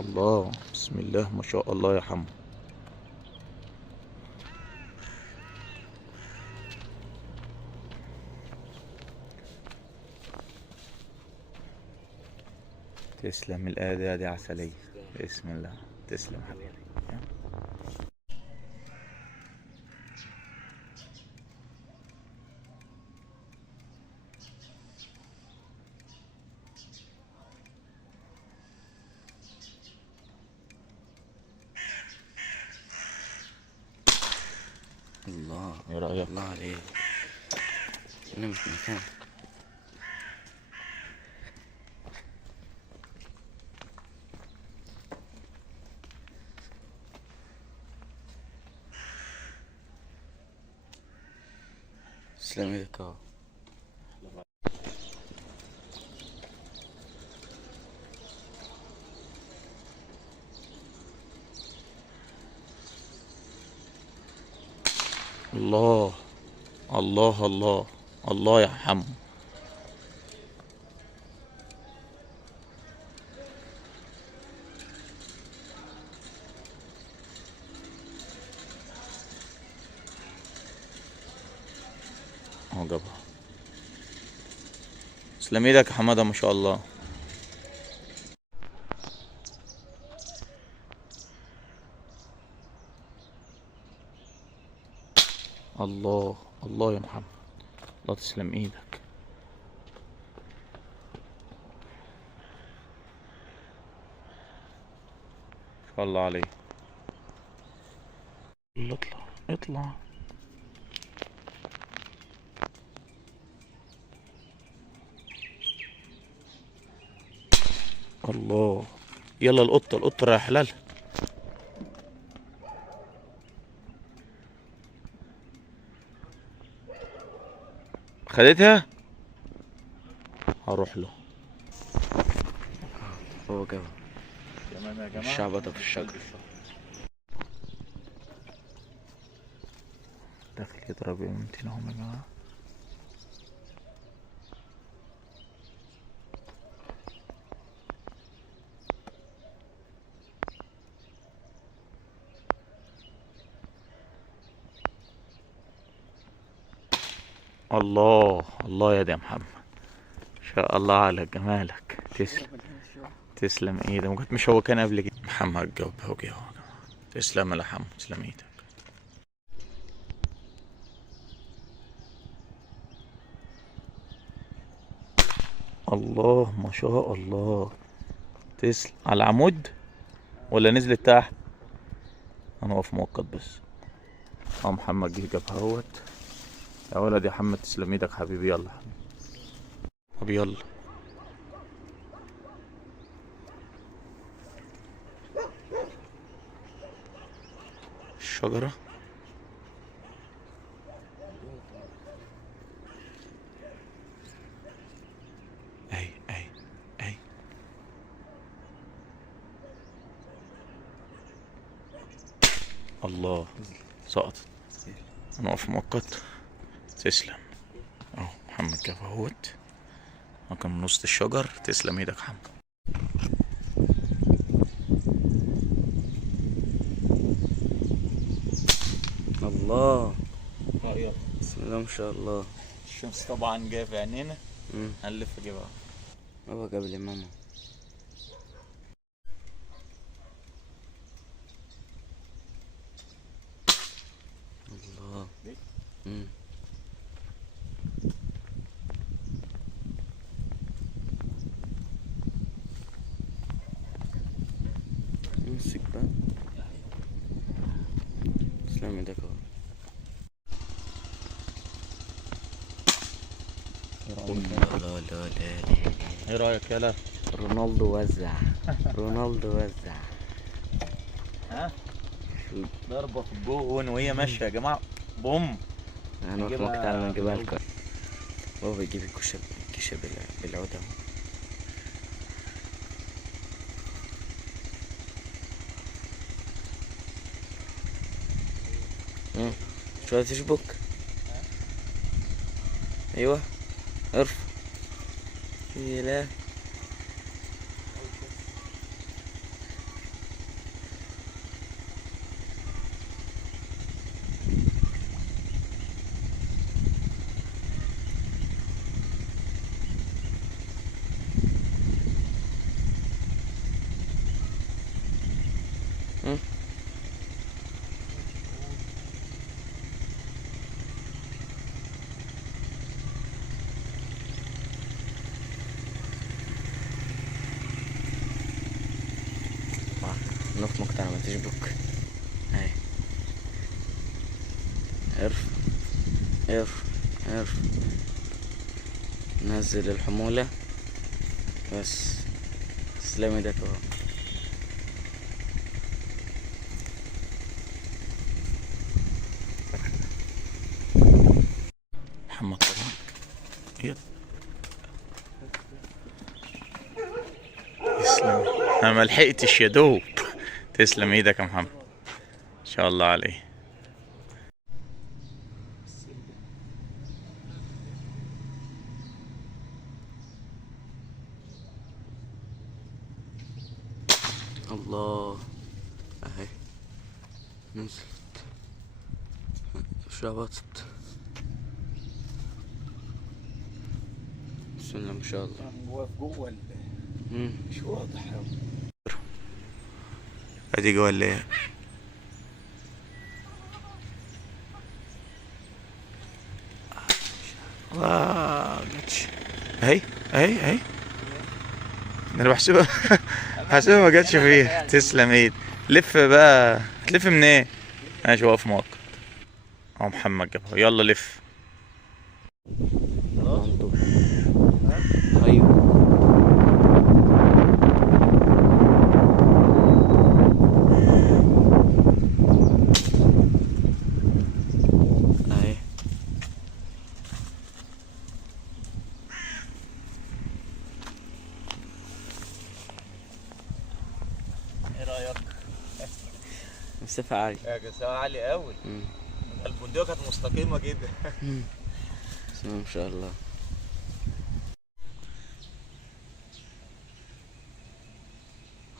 الله، بسم الله ما شاء الله يا حمو. تسلم، الآية دي عسلية. بسم الله. تسلم حبيبي. الله. ايه رأيك؟ الله عليك. انا مش مكان. تسلم ايدك اهو. الله الله الله الله يا حمو. اهو جابها. تسلم ايدك يا حماده ما شاء الله. الله الله يا محمد. الله تسلم ايدك. ما شاء الله عليك. اطلع اطلع. الله. يلا القطة رايح لها. خدتها. هروح له. هو جابها. تمام يا جماعة. الشعبطة في الشجر. داخل يضرب يومتين اهم يا جماعة. الله الله يا دي يا محمد. ان شاء الله على جمالك. تسلم. تسلم ايدك. ما كنت مش هو كان قبل كده. محمد جاوب اهو جه اهو يا جماعة. تسلم يا حمو. تسلم ايدك. الله ما شاء الله. تسلم. على العمود ولا نزلت تحت؟ انا واقف مؤقت بس. اه محمد جه جابها اهوت. يا ولد يا محمد تسلم ايدك حبيبي. يلا طب يلا. الشجرة. اي اي اي. الله. سقطت. انا واقف مؤقت. تسلم. اهو محمد جاب اهوت. كان من وسط الشجر. تسلم ايدك حمد. الله. يلا. بسم الله ما شاء الله. الشمس طبعا جايه في عينينا. هنلف جيبها. بابا جاب لي ماما. الله. امسك بقى. تسلم ايدك اهو. لا لا لا لا. ايه رايك يلا؟ رونالدو وزع. رونالدو وزع. ها؟ ضربه في الجون وهي ماشيه يا جماعه. بوم. انا واقف مقطع على ما نجيبها لكم. بابا يجيب الكوشه بالعود اهو. شو هتشبك؟ ايوه. ارفع. لا. مم. نقط مقطع ما تشبك. هاي ارفع ارفع ارفع، نزل الحمولة بس. تسلم ايدك اهو. محمد طبعا. يلا. تسلم. انا ما لحقتش يا دوب. تسلم ايدك يا محمد، ان شاء الله عليه. الله. اهي نزلت، شبطت. بسم الله ما شاء الله. واقف جوه مش واضح أوي. ادي جوه ولا ايه؟ جاتش. اهي اهي اهي. ده انا بحسبها. بحسبها ما جاتش فيها. تسلم ايد. لف بقى. هتلف منين؟ ايه؟ ماشي، واقف مؤقت اهو. محمد جابها. يلا لف. منطوش. ايوه. اهي. ايه رايك؟ مسافة عالية. يا جسام عالي قوي. البندقية كانت مستقيمة جدا. بسم الله ما شاء الله.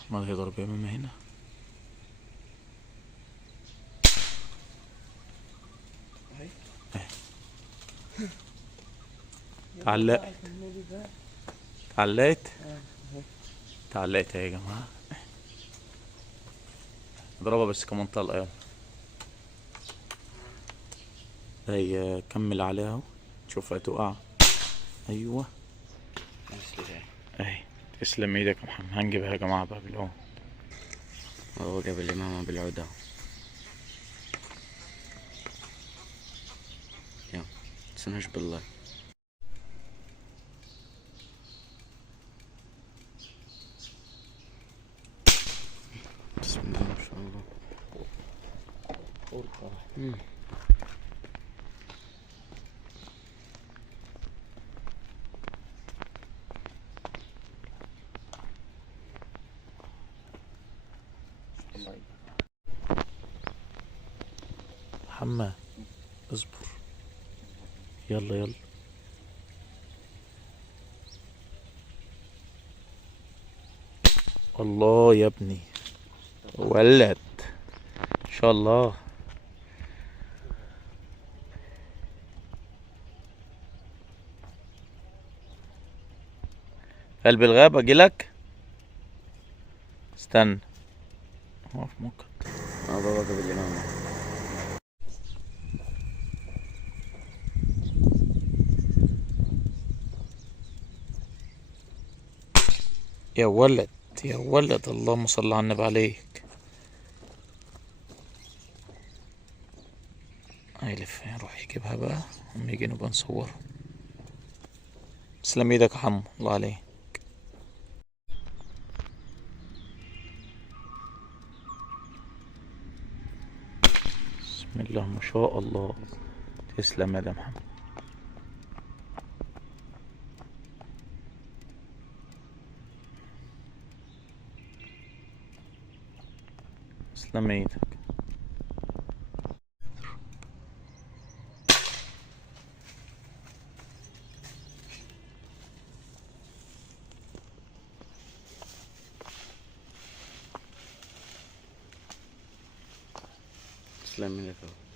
احمد هيضرب يمامة هنا. تعلقت. تعلقت. تعلقت اهي يا جماعة. اضربها بس كمان طلقة. يلا. هي كمل عليها اهو. شوفها تقع. ايوه اهي. تسلم ايدك يا محمد. هنجيبها يا جماعة بقى بالعون. هو جاب الإمامة بالعود اهو. يلا متنسوناش بالله. بسم الله ما شاء الله. محمد اصبر. يلا يلا. الله يا ابني. ولد ان شاء الله. قلب الغابة اجيلك. استنى. هو في ممكن. بابا جاب الإمامة. يا ولد يا ولد، اللهم صل على النبي عليك. هيلف يروح يجيبها بقى. اما يجي نبقى نصوره. تسلم ايدك يا حمو، الله عليك. بسم الله ما شاء الله. تسلم يا ده محمد. تسلم ايدك. تسلم ايدك اهو.